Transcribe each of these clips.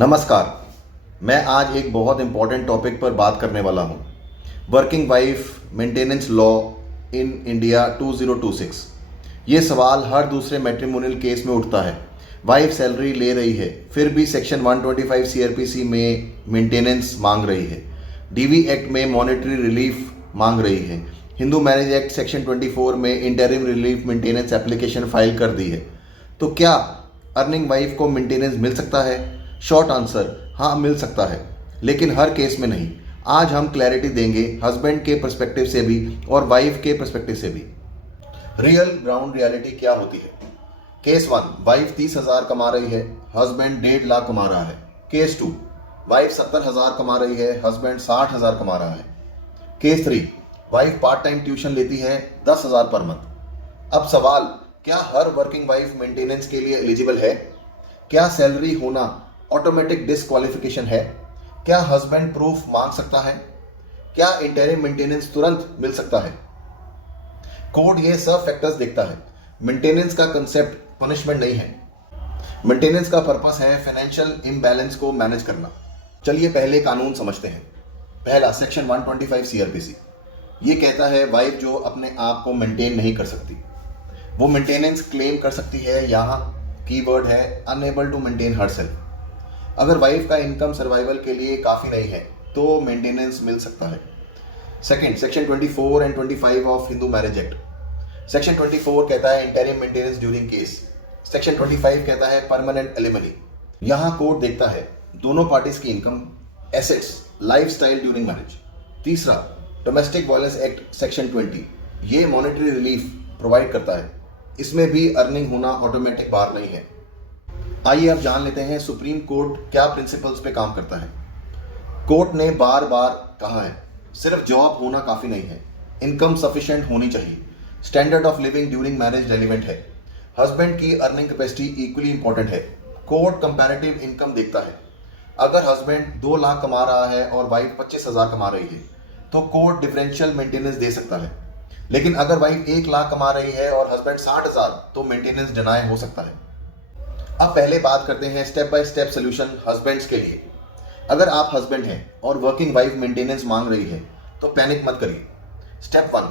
नमस्कार। मैं आज एक बहुत इंपॉर्टेंट टॉपिक पर बात करने वाला हूँ। Working wife maintenance law in India 2026। ये सवाल हर दूसरे मैट्रिमोनियल केस में उठता है। वाइफ सैलरी ले रही है फिर भी सेक्शन 125 सीआरपीसी में मेंटेनेंस मांग रही है। डीवी एक्ट में मॉनेटरी रिलीफ मांग रही है। हिंदू मैरिज एक्ट सेक्शन 24 में interim relief maintenance application file कर दी है। तो क्या अर्निंग वाइफ को मेंटेनेंस मिल सकता है? शॉर्ट आंसर, हाँ मिल सकता है, लेकिन हर केस में नहीं। आज हम क्लैरिटी देंगे हस्बैंड के पर्सपेक्टिव से भी और वाइफ के पर्सपेक्टिव से भी। रियल ग्राउंड रियलिटी क्या होती है? केस 1, वाइफ 30,000 कमा रही है, हस्बैंड 1.5 लाख कमा रहा है। केस 2, वाइफ 70,000 कमा रही है, हस्बैंड 60,000 कमा रहा है। Case 3, wife part time tuition लेती है 10,000 पर मंथ। अब सवाल, क्या हर वर्किंग वाइफ मेंटेनेंस के लिए एलिजिबल है? क्या सैलरी होना ऑटोमेटिक डिस्क्वालिफिकेशन है? क्या हस्बैंड प्रूफ मांग सकता है? क्या इंटरिम मेंटेनेंस तुरंत मिल सकता है? कोड ये सब फैक्टर्स देखता है। मेंटेनेंस का कंसेप्ट पनिशमेंट नहीं है। मेंटेनेंस का पर्पस है फाइनेंशियल इम्बैलेंस को मैनेज करना। चलिए पहले कानून समझते हैं। पहला, सेक्शन 125 सीआरपीसी। ये कहता है वाइफ जो अपने आप को मेंटेन नहीं कर सकती वो मेंटेनेंस क्लेम कर सकती है। यहाँ कीवर्ड है अनएबल टू मेंटेन हरसेल्फ। अगर वाइफ का इनकम सर्वाइवल के लिए काफ़ी नहीं है तो मेंटेनेंस मिल सकता है। Second, section 24 and 25 of Hindu marriage act. Section 24 कहता है interim maintenance during case. Section 25 कहता है परमानेंट एलिमनी। यहाँ कोर्ट देखता है दोनों पार्टीज की income, assets, lifestyle during marriage. तीसरा, डोमेस्टिक वायलेंस एक्ट सेक्शन 20, ये मॉनेटरी रिलीफ प्रोवाइड करता है। इसमें भी अर्निंग होना ऑटोमेटिक बार नहीं है। आइए अब जान लेते हैं सुप्रीम कोर्ट क्या प्रिंसिपल्स पे काम करता है। कोर्ट ने बार बार कहा है सिर्फ जॉब होना काफ़ी नहीं है, इनकम सफिशिएंट होनी चाहिए। Standard of living during marriage relevant है। हस्बैंड की अर्निंग कैपेसिटी इक्वली इंपॉर्टेंट है। कोर्ट कंपैरेटिव इनकम देखता है। अगर हस्बैंड 2 लाख कमा रहा है और वाइफ 25,000 कमा रही है तो कोर्ट डिफरेंशियल मेंटेनेंस दे सकता है। लेकिन अगर वाइफ 1 लाख कमा रही है और हस्बैंड 60,000 तो मेंटेनेंस डिनाई हो सकता है। अब पहले बात करते हैं step by step solution husbands के लिए। अगर आप हस्बैंड हैं और वर्किंग वाइफ मेंटेनेंस मांग रही है तो पैनिक मत करिए। स्टेप 1,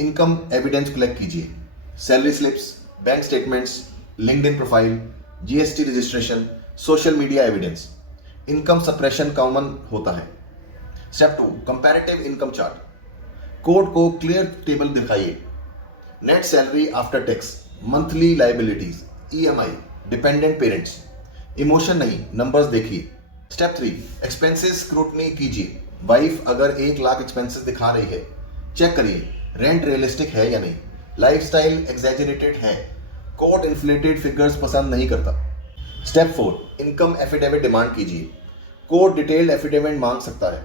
इनकम एविडेंस कलेक्ट कीजिए। Salary slips, bank statements, LinkedIn profile, GST registration, social media evidence. Income suppression common होता है। Step 2, comparative income chart. Court को क्लियर टेबल दिखाइए। Net salary after tax, monthly liabilities, EMI, dependent parents. Emotion नहीं, numbers देखिए। Step 3, expenses scrutiny कीजिए। Wife अगर 1 lakh expenses दिखा रही है, चेक करिए रेंट रियलिस्टिक है या नहीं, लाइफस्टाइल एग्जैजरेटेड है। कोर्ट इन्फ्लेटेड फिगर्स पसंद नहीं करता। स्टेप 4, इनकम एफिडेविट डिमांड कीजिए। कोर्ट डिटेल्ड एफिडेविट मांग सकता है।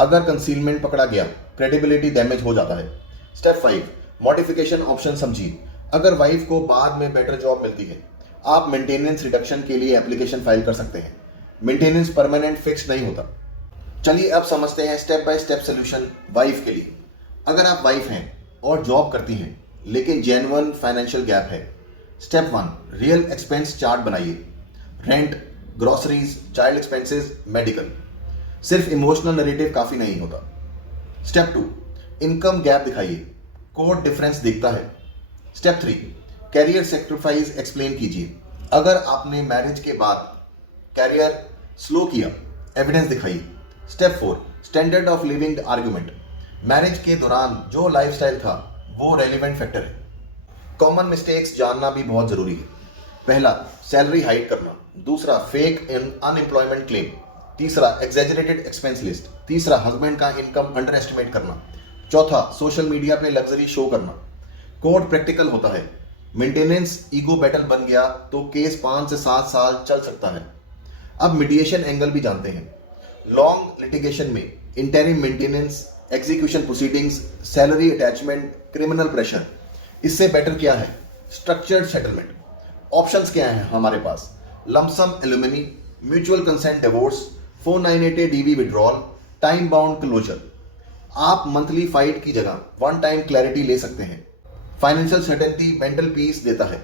अगर कंसीलमेंट पकड़ा गया, क्रेडिबिलिटी डैमेज हो जाता है। स्टेप 5, मॉडिफिकेशन ऑप्शन समझिए। अगर वाइफ को बाद में बेटर जॉब मिलती है, आप मेंटेनेंस रिडक्शन के लिए एप्लीकेशन फाइल कर सकते हैं। मेंटेनेंस परमानेंट फिक्स नहीं होता। चलिए अब समझते हैं step by step solution wife के लिए। अगर आप वाइफ हैं और जॉब करती हैं लेकिन जेन्युइन फाइनेंशियल गैप है, स्टेप 1, रियल एक्सपेंस चार्ट बनाइए। Rent, groceries, child expenses, medical. सिर्फ इमोशनल नैरेटिव काफ़ी नहीं होता। स्टेप 2, इनकम गैप दिखाइए। कोर्ट डिफरेंस देखता है। स्टेप 3, कैरियर सेक्रीफाइस एक्सप्लेन कीजिए। अगर आपने मैरिज के बाद कैरियर स्लो किया, एविडेंस दिखाइए। Step 4, standard of living argument. Marriage के दौरान जो लाइफस्टाइल था वो रेलिवेंट फैक्टर है। कॉमन मिस्टेक्स जानना भी बहुत जरूरी है। पहला, सैलरी हाइड करना। दूसरा, फेक अनएम्प्लॉयमेंट क्लेम। तीसरा, एग्जैजरेटेड एक्सपेंस लिस्ट। तीसरा, हस्बैंड का इनकम अंडर एस्टिमेट करना। चौथा, सोशल मीडिया पे लग्जरी शो करना। कोर्ट प्रैक्टिकल होता है। मेंटेनेंस ईगो बैटल बन गया तो केस 5 से 7 साल चल सकता है। अब मीडिएशन एंगल भी जानते हैं। लॉन्ग लिटिगेशन में interim maintenance, execution proceedings, salary attachment, criminal pressure, इससे बेटर क्या है? Structured settlement. ऑप्शंस क्या हैं हमारे पास? Lump sum alimony, mutual consent divorce, 498A DV withdrawal, time bound closure. आप मंथली फाइट की जगह वन टाइम क्लैरिटी ले सकते हैं। फाइनेंशियल सर्टेनिटी मेंटल पीस देता है।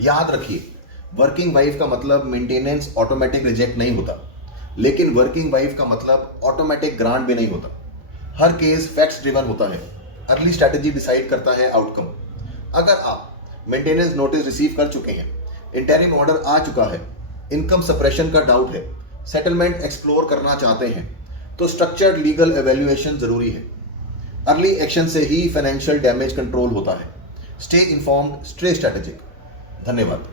याद रखिए, वर्किंग वाइफ का मतलब मेंटेनेंस ऑटोमेटिक रिजेक्ट नहीं होता, लेकिन वर्किंग वाइफ का मतलब ऑटोमेटिक ग्रांट भी नहीं होता। हर केस फैक्ट्स ड्रिवन होता है। अर्ली स्ट्रैटेजी डिसाइड करता है आउटकम। अगर आप मेंटेनेंस नोटिस रिसीव कर चुके हैं, इंटरिम ऑर्डर आ चुका है, इनकम सप्रेशन का डाउट है, सेटलमेंट एक्सप्लोर करना चाहते हैं, तो स्ट्रक्चर्ड लीगल एवेल्युएशन जरूरी है। अर्ली एक्शन से ही फाइनेंशियल डैमेज कंट्रोल होता है। Stay informed, stay strategic. धन्यवाद।